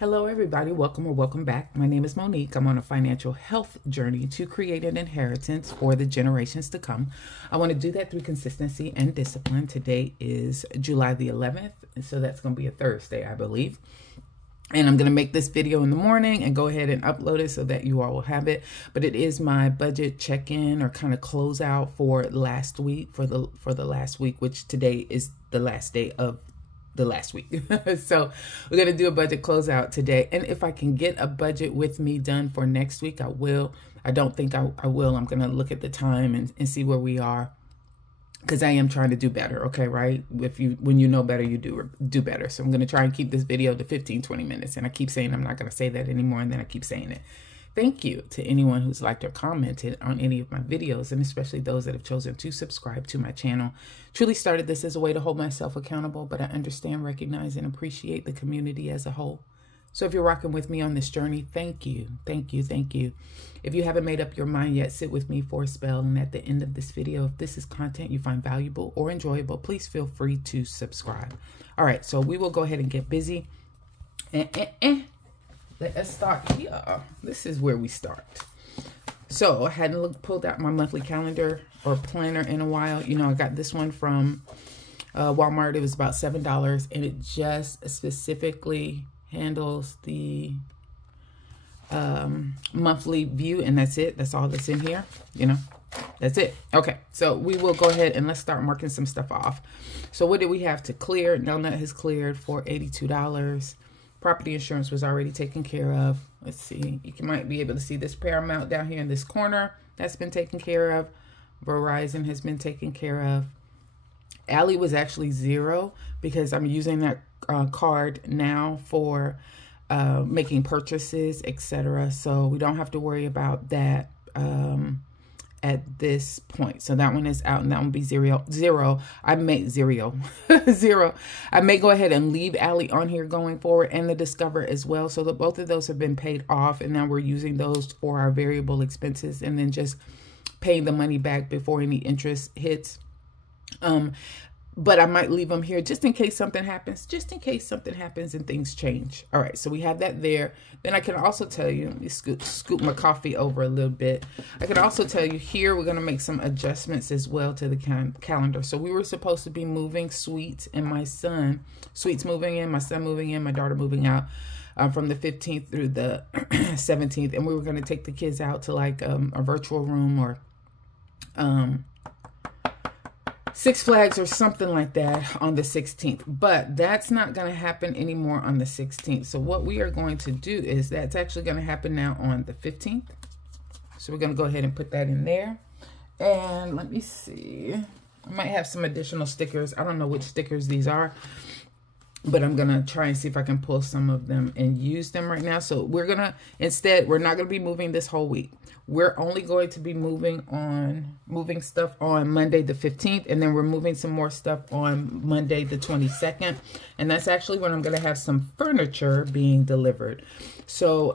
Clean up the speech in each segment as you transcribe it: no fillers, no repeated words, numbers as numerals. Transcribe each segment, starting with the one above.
Hello everybody, welcome or welcome back. My name is Monique. I'm on a financial health journey to create an inheritance for the generations to come. I want to do that through consistency and discipline. Today is July the 11th, and so that's going to be a Thursday, I believe. And I'm going to make this video in the morning and go ahead and upload it so that you all will have it. But it is my budget check-in or kind of closeout for last week, for the last week, which today is the last day of the last week. So we're going to do a budget closeout today. And if I can get a budget with me done for next week, I will. I don't think I will. I'm going to look at the time and see where we are, because I am trying to do better. Okay, right? When you know better, you do better. So I'm going to try and keep this video to 15-20 minutes. And I keep saying I'm not going to say that anymore, and then I keep saying it. Thank you to anyone who's liked or commented on any of my videos, and especially those that have chosen to subscribe to my channel. Truly started this as a way to hold myself accountable, but I understand, recognize, and appreciate the community as a whole. So if you're rocking with me on this journey, thank you, thank you, thank you. If you haven't made up your mind yet, sit with me for a spell, and at the end of this video, if this is content you find valuable or enjoyable, please feel free to subscribe. All right, so we will go ahead and get busy. Let us start here. This is where we start. So I hadn't pulled out my monthly calendar or planner in a while. You know, I got this one from Walmart. It was about $7, and it just specifically handles the monthly view, and that's it. That's all that's in here. You know, that's it. Okay, so we will go ahead and let's start marking some stuff off. So what did we have to clear? Donut has cleared for $82. Property insurance was already taken care of. Let's see. You might be able to see this Paramount down here in this corner. That's been taken care of. Verizon has been taken care of. Ally was actually $0 because I'm using that card now for making purchases, etc. So we don't have to worry about that at this point. So that one is out, and that one be zero. I may zero. I may go ahead and leave Ally on here going forward, and the Discover as well, so that both of those have been paid off, and now we're using those for our variable expenses and then just paying the money back before any interest hits. But I might leave them here just in case something happens, and things change. All right, so we have that there. Then I can also tell you, let me scoop my coffee over a little bit. I can also tell you here, we're going to make some adjustments as well to the calendar. So we were supposed to be moving Sweets and my son. Sweets moving in, my son moving in, my daughter moving out from the 15th through the 17th. And we were going to take the kids out to like a virtual room or Six Flags or something like that on the 16th, but that's not going to happen anymore on the 16th. So what we are going to do is that's actually going to happen now on the 15th. So we're going to go ahead and put that in there. And let me see. I might have some additional stickers. I don't know which stickers these are, but I'm going to try and see if I can pull some of them and use them right now. So we're going to, instead, we're not going to be moving this whole week. We're only going to be moving stuff on Monday the 15th, and then we're moving some more stuff on Monday the 22nd. And that's actually when I'm going to have some furniture being delivered. So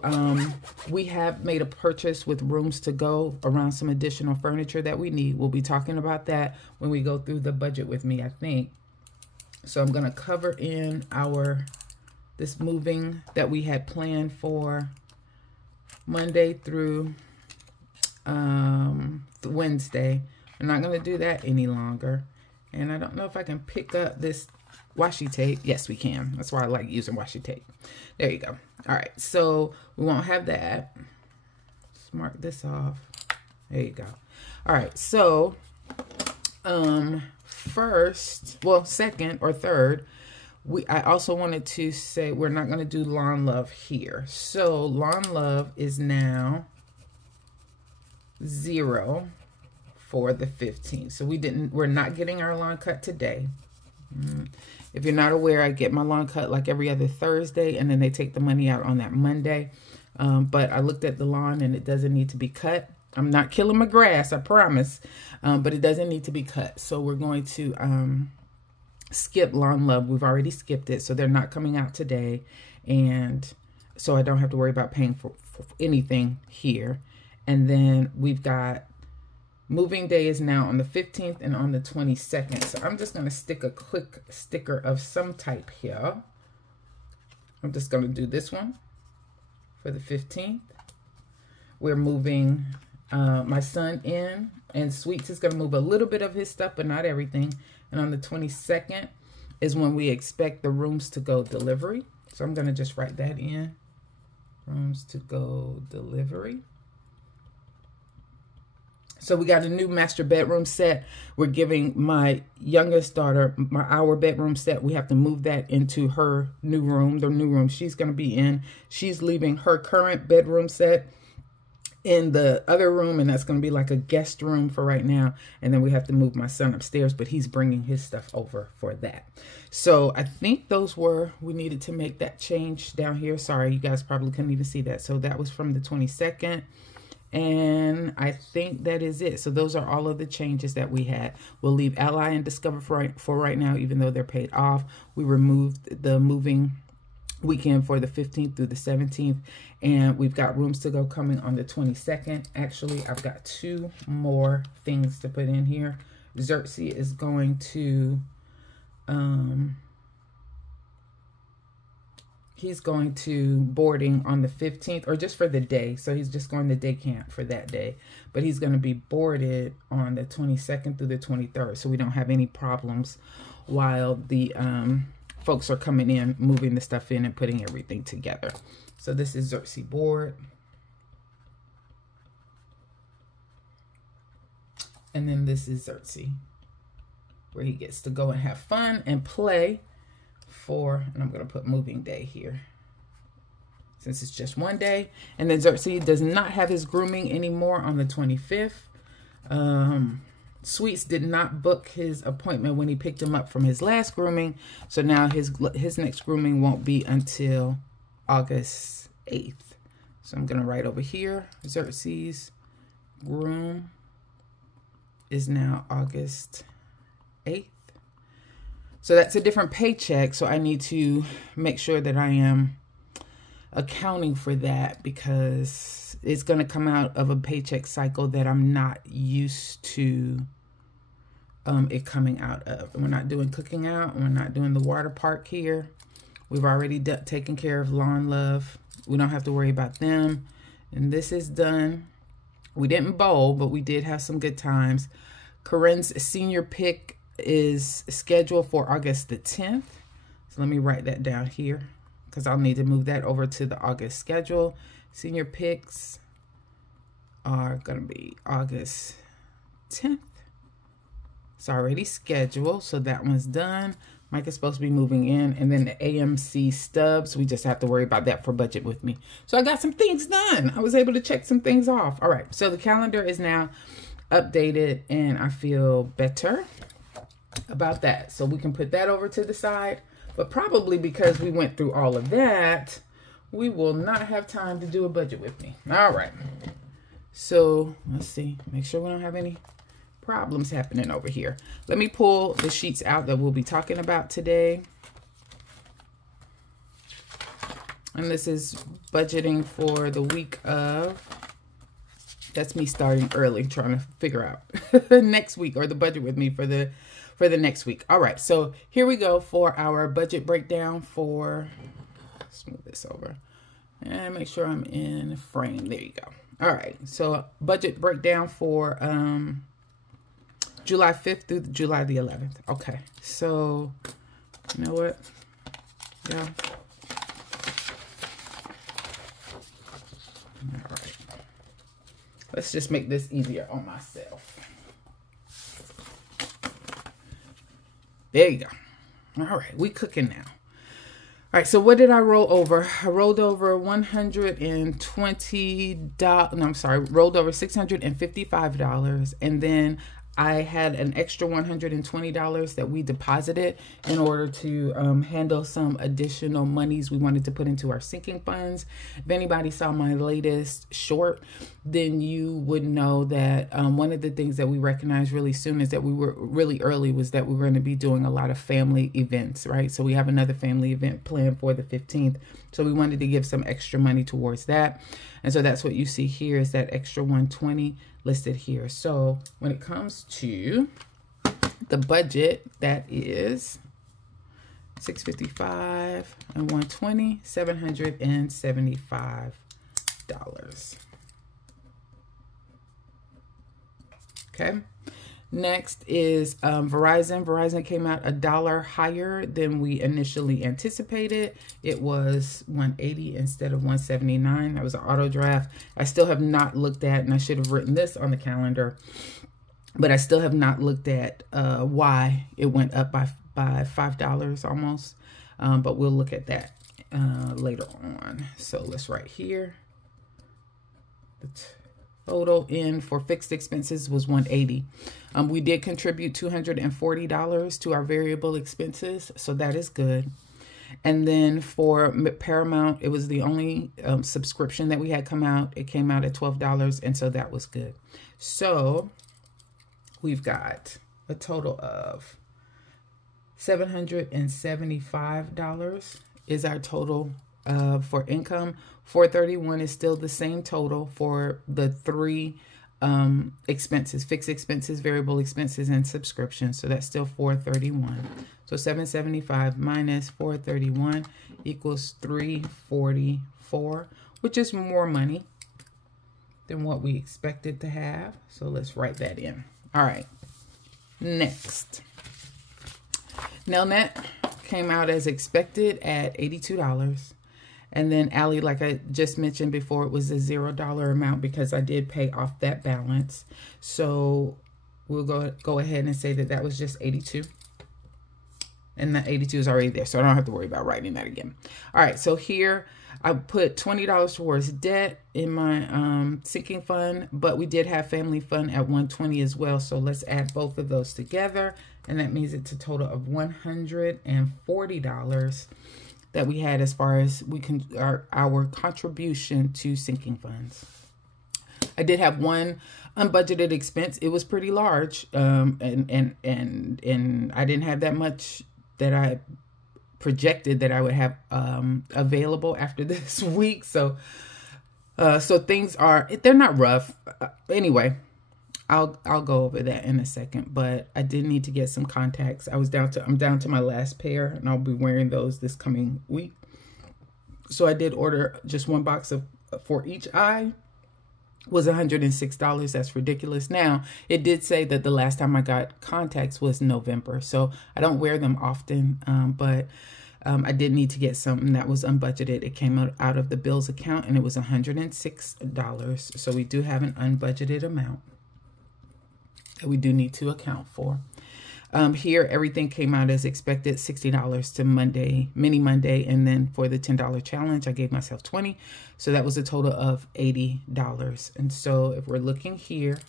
we have made a purchase with Rooms to Go around some additional furniture that we need. We'll be talking about that when we go through the budget with me, I think. So I'm going to cover in this moving that we had planned for Monday through Wednesday. I'm not going to do that any longer. And I don't know if I can pick up this washi tape. Yes, we can. That's why I like using washi tape. There you go. All right. So we won't have that. Just mark this off. There you go. All right. So, second or third, I also wanted to say we're not going to do Lawn Love here. So Lawn Love is now $0 for the 15th. So we're not getting our lawn cut today. If you're not aware, I get my lawn cut like every other Thursday, and then they take the money out on that Monday. But I looked at the lawn and it doesn't need to be cut. I'm not killing my grass, I promise. But it doesn't need to be cut. So we're going to skip Lawn Love. We've already skipped it, so they're not coming out today. And so I don't have to worry about paying for anything here. And then we've got moving day is now on the 15th and on the 22nd. So I'm just going to stick a quick sticker of some type here. I'm just going to do this one for the 15th. We're moving my son in, and Sweets is going to move a little bit of his stuff, but not everything. And on the 22nd is when we expect the rooms to go delivery. So I'm going to just write that in. Rooms to go delivery. So we got a new master bedroom set. We're giving my youngest daughter our bedroom set. We have to move that into her new room, the new room she's going to be in. She's leaving her current bedroom set in the other room, and that's going to be like a guest room for right now. And then we have to move my son upstairs, but he's bringing his stuff over for that. So I think those were, we needed to make that change down here. Sorry, you guys probably couldn't even see that. So that was from the 22nd. And I think that is it. So those are all of the changes that we had. We'll leave Ally and Discover for right now, even though they're paid off. We removed the moving weekend for the 15th through the 17th. And we've got Rooms to Go coming on the 22nd. Actually, I've got 2 more things to put in here. Xerxes is going to... he's going to boarding on the 15th, or just for the day. So he's just going to day camp for that day. But he's going to be boarded on the 22nd through the 23rd. So we don't have any problems while the folks are coming in, moving the stuff in and putting everything together. So this is Xerxes board. And then this is Xerxes, where he gets to go and have fun and play for, and I'm going to put moving day here since it's just one day. And then Xerxes does not have his grooming anymore on the 25th. Sweets did not book his appointment when he picked him up from his last grooming. So now his next grooming won't be until August 8th. So I'm going to write over here, Xerxes groom is now August 8th. So that's a different paycheck. So I need to make sure that I am accounting for that, because it's going to come out of a paycheck cycle that I'm not used to it coming out of. And we're not doing cooking out. And we're not doing the water park here. We've already taken care of Lawn Love. We don't have to worry about them. And this is done. We didn't bowl, but we did have some good times. Corinne's senior pick is scheduled for August the 10th. So let me write that down here, because I'll need to move that over to the August schedule. Senior picks are going to be August 10th. It's already scheduled, so that one's done. Mike is supposed to be moving in. And then the AMC stubs, we just have to worry about that for Budget With Me. So I got some things done. I was able to check some things off. All right, so the calendar is now updated, and I feel better about that. So we can put that over to the side. But probably because we went through all of that, we will not have time to do a Budget With Me. All right. So let's see. Make sure we don't have any problems happening over here. Let me pull the sheets out that we'll be talking about today. And this is budgeting for the week of, that's me starting early, trying to figure out next week, or the Budget With Me for the next week. All right, so here we go for our budget breakdown for, let's move this over and make sure I'm in frame. There you go. All right, so budget breakdown for July 5th through July the 11th. Okay, so you know what? Yeah. All right. Let's just make this easier on myself. There you go. All right, we cooking now. All right, so what did I roll over? I rolled over $120. No, I'm sorry, rolled over $655, and then I had an extra $120 that we deposited in order to handle some additional monies we wanted to put into our sinking funds. If anybody saw my latest short, then you would know that one of the things that we recognized really soon is that we were really early was that we were going to be doing a lot of family events, right? So we have another family event planned for the 15th. So we wanted to give some extra money towards that. And so that's what you see here is that extra 120 listed here. So when it comes to the budget, that is $655 and 120, $775. Okay. Next is Verizon. Verizon came out $1 higher than we initially anticipated. It was 180 instead of 179. That was an auto draft. I still have not looked at, and I should have written this on the calendar, but I still have not looked at why it went up by $5 almost. But we'll look at that later on. So let's write here. The total in for fixed expenses was 180. We did contribute $240 to our variable expenses, so that is good. And then for Paramount, it was the only subscription that we had come out. It came out at $12, and so that was good. So we've got a total of $775 is our total for income. $431 is still the same total for the three expenses: fixed expenses, variable expenses, and subscriptions. So that's still $431. So 775 minus 431 equals 344, which is more money than what we expected to have. So let's write that in. All right. Next, Nelnet came out as expected at $82. And then Allie, like I just mentioned before, it was a $0 amount because I did pay off that balance. So we'll go ahead and say that that was just 82. And that 82 is already there, so I don't have to worry about writing that again. All right, so here I put $20 towards debt in my sinking fund, but we did have family fund at 120 as well. So let's add both of those together, and that means it's a total of $140 that we had as far as our contribution to sinking funds. I did have one unbudgeted expense. It was pretty large, and I didn't have that much that I projected that I would have available after this week. So things they're not rough. Anyway, I'll go over that in a second, but I did need to get some contacts. I'm down to my last pair, and I'll be wearing those this coming week. So I did order just one box for each eye. Was $106. That's ridiculous. Now, it did say that the last time I got contacts was November, so I don't wear them often, but I did need to get something that was unbudgeted. It came out of the bills account, and it was $106. So we do have an unbudgeted amount that we do need to account for. Here, everything came out as expected, $60 to Mini Monday, and then for the $10 challenge, I gave myself $20. So that was a total of $80. And so if we're looking here,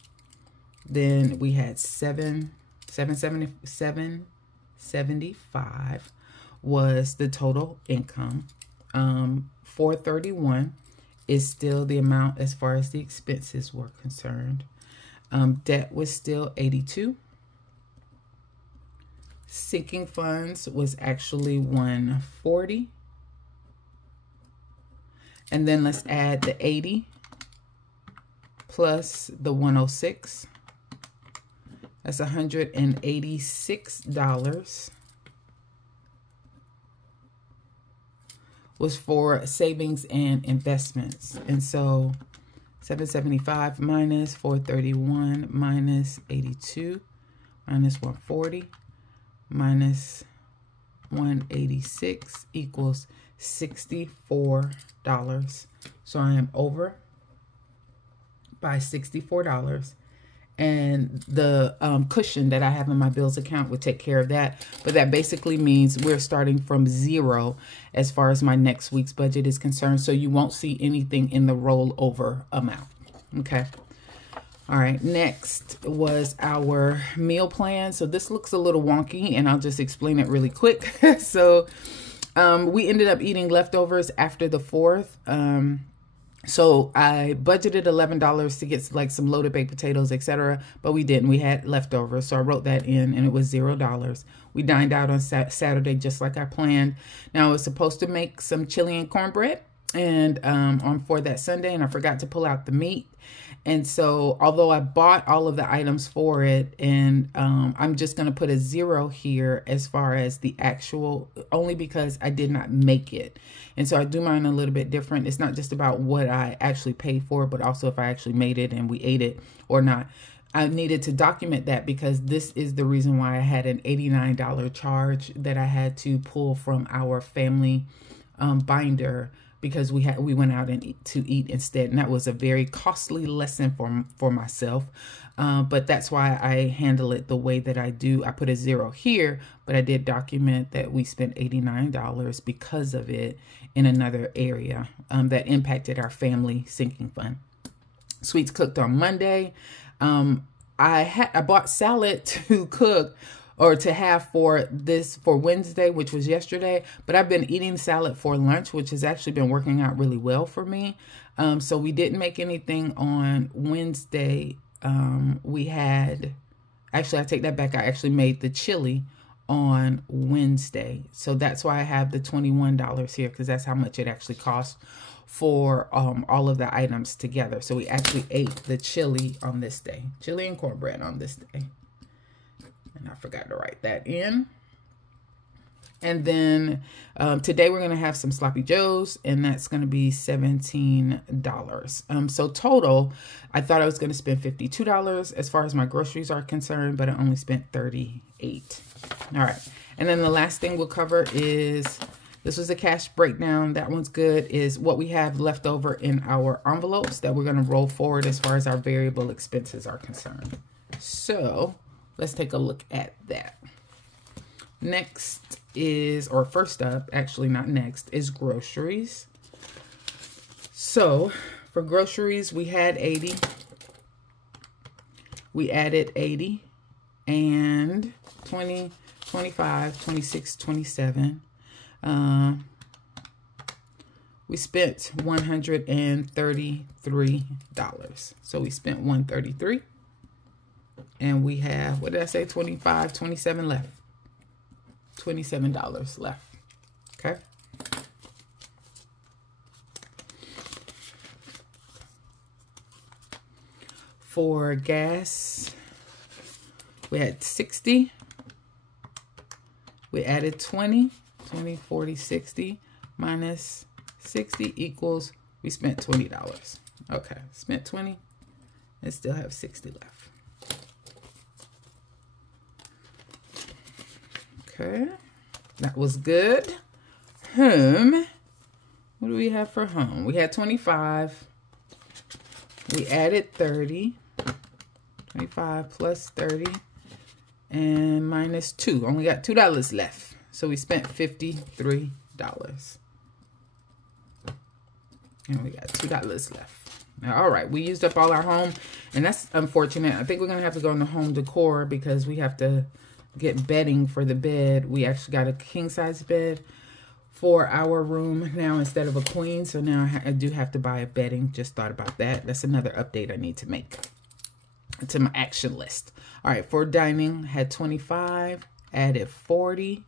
then we had $775 was the total income. $431 is still the amount as far as the expenses were concerned. Debt was still $82. Sinking funds was actually $140. And then let's add the $80 plus the $106. That's $186. Was for savings and investments. And so 775 minus 431 minus 82 minus 140 minus 186 equals $64. So I am over by $64. And the cushion that I have in my bills account would take care of that. But that basically means we're starting from zero as far as my next week's budget is concerned. So you won't see anything in the rollover amount. Okay. All right. Next was our meal plan. So this looks a little wonky, and I'll just explain it really quick. So we ended up eating leftovers after the 4th. So I budgeted $11 to get like some loaded baked potatoes, etc. But we didn't. We had leftovers. So I wrote that in, and it was $0. We dined out on Saturday just like I planned. Now I was supposed to make some chili and cornbread and for that Sunday, and I forgot to pull out the meat. And so although I bought all of the items for it, and I'm just going to put a 0 here as far as the actual, only because I did not make it. And so I do mine a little bit different. It's not just about what I actually paid for, but also if I actually made it and we ate it or not. I needed to document that because this is the reason why I had an $89 charge that I had to pull from our family binder, because we went out and to eat instead, and that was a very costly lesson for myself. But that's why I handle it the way that I do. I put a 0 here, but I did document that we spent $89 because of it in another area that impacted our family sinking fund. Sweets cooked on Monday. I bought salad to cook or to have for Wednesday, which was yesterday, but I've been eating salad for lunch, which has actually been working out really well for me. So we didn't make anything on Wednesday. Actually, I take that back. I actually made the chili on Wednesday. So that's why I have the $21 here, because that's how much it actually costs for all of the items together. So we actually ate the chili on this day, chili and cornbread on this day. And I forgot to write that in. And then today we're going to have some sloppy joes, and that's going to be $17. So total, I thought I was going to spend $52 as far as my groceries are concerned, but I only spent $38. All right. And then the last thing we'll cover is, this was a cash breakdown. That one's good, is what we have left over in our envelopes that we're going to roll forward as far as our variable expenses are concerned. So let's take a look at that. Next is, or first up, actually not next, is groceries. So for groceries, we had 80. We added 80 and 20, 25, 26, 27. We spent $133. So we spent $133. And we have, what did I say, 27 left. $27 left. Okay. For gas, we had 60. We added 20. 20, 40, 60 minus 60 equals, we spent $20. Okay, spent 20 and still have 60 left. Okay, that was good. Home, what do we have for home? We had 25. We added 30. 25 plus 30 and minus 2. Only got $2 left. So we spent $53. And we got $2 left. Now, all right, we used up all our home, and that's unfortunate. I think we're going to have to go into home decor because we have to get bedding for the bed. We actually got a king-size bed for our room now instead of a queen. So now I do have to buy a bedding. Just thought about that. That's another update I need to make to my action list. All right, for dining, had 25, added 40.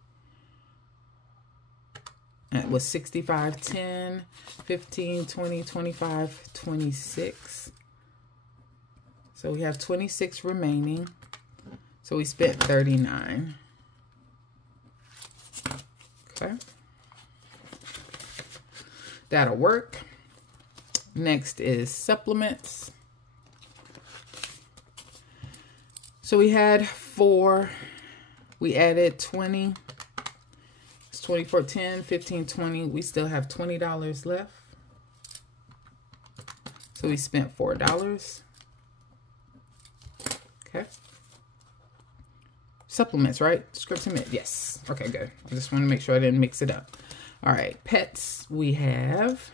That was 65, 10, 15, 20, 25, 26. So we have 26 remaining. So we spent 39. Okay. That'll work. Next is supplements. So we had 4. We added 20. 24, 10, 15, 20. We still have $20 left. So we spent $4. Okay. Supplements, right? Scripts and Mint. Yes. Okay, good. I just want to make sure I didn't mix it up. All right. Pets. We have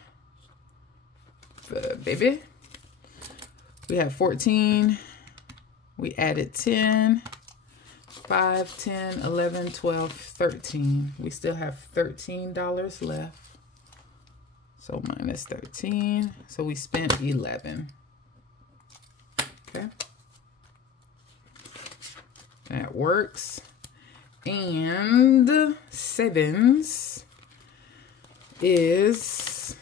baby. We have 14. We added 10. 5, 10, 11, 12, 13. We still have $13 left. So minus 13. So we spent 11. Okay. That works. And savings is,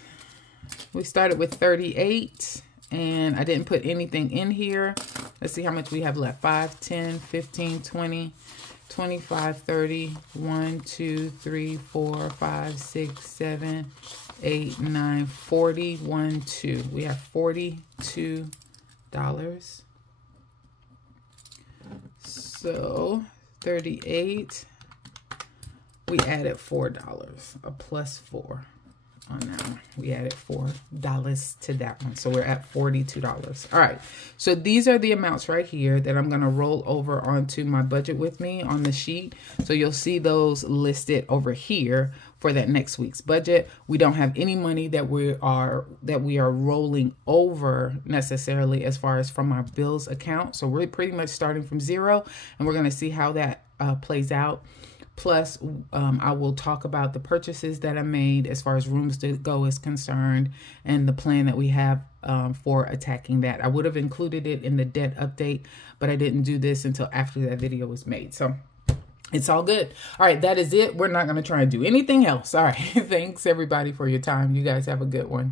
we started with 38 And I didn't put anything in here. Let's see how much we have left. 5, 10, 15, 20, 25, 30, 1, 2, 3, 4, 5, 6, 7, 8, 9, 40, 1, 2. We have $42. So 38. We added $4, a plus 4 on that one. We added $4 to that one. So we're at $42. All right. So these are the amounts right here that I'm going to roll over onto my budget with me on the sheet. So you'll see those listed over here for that next week's budget. We don't have any money that we are rolling over necessarily as far as from our bills account. So we're pretty much starting from zero, and we're going to see how that plays out. Plus, I will talk about the purchases that I made as far as rooms to go is concerned and the plan that we have for attacking that. I would have included it in the debt update, but I didn't do this until after that video was made. So it's all good. All right, that is it. We're not going to try and do anything else. All right. Thanks, everybody, for your time. You guys have a good one.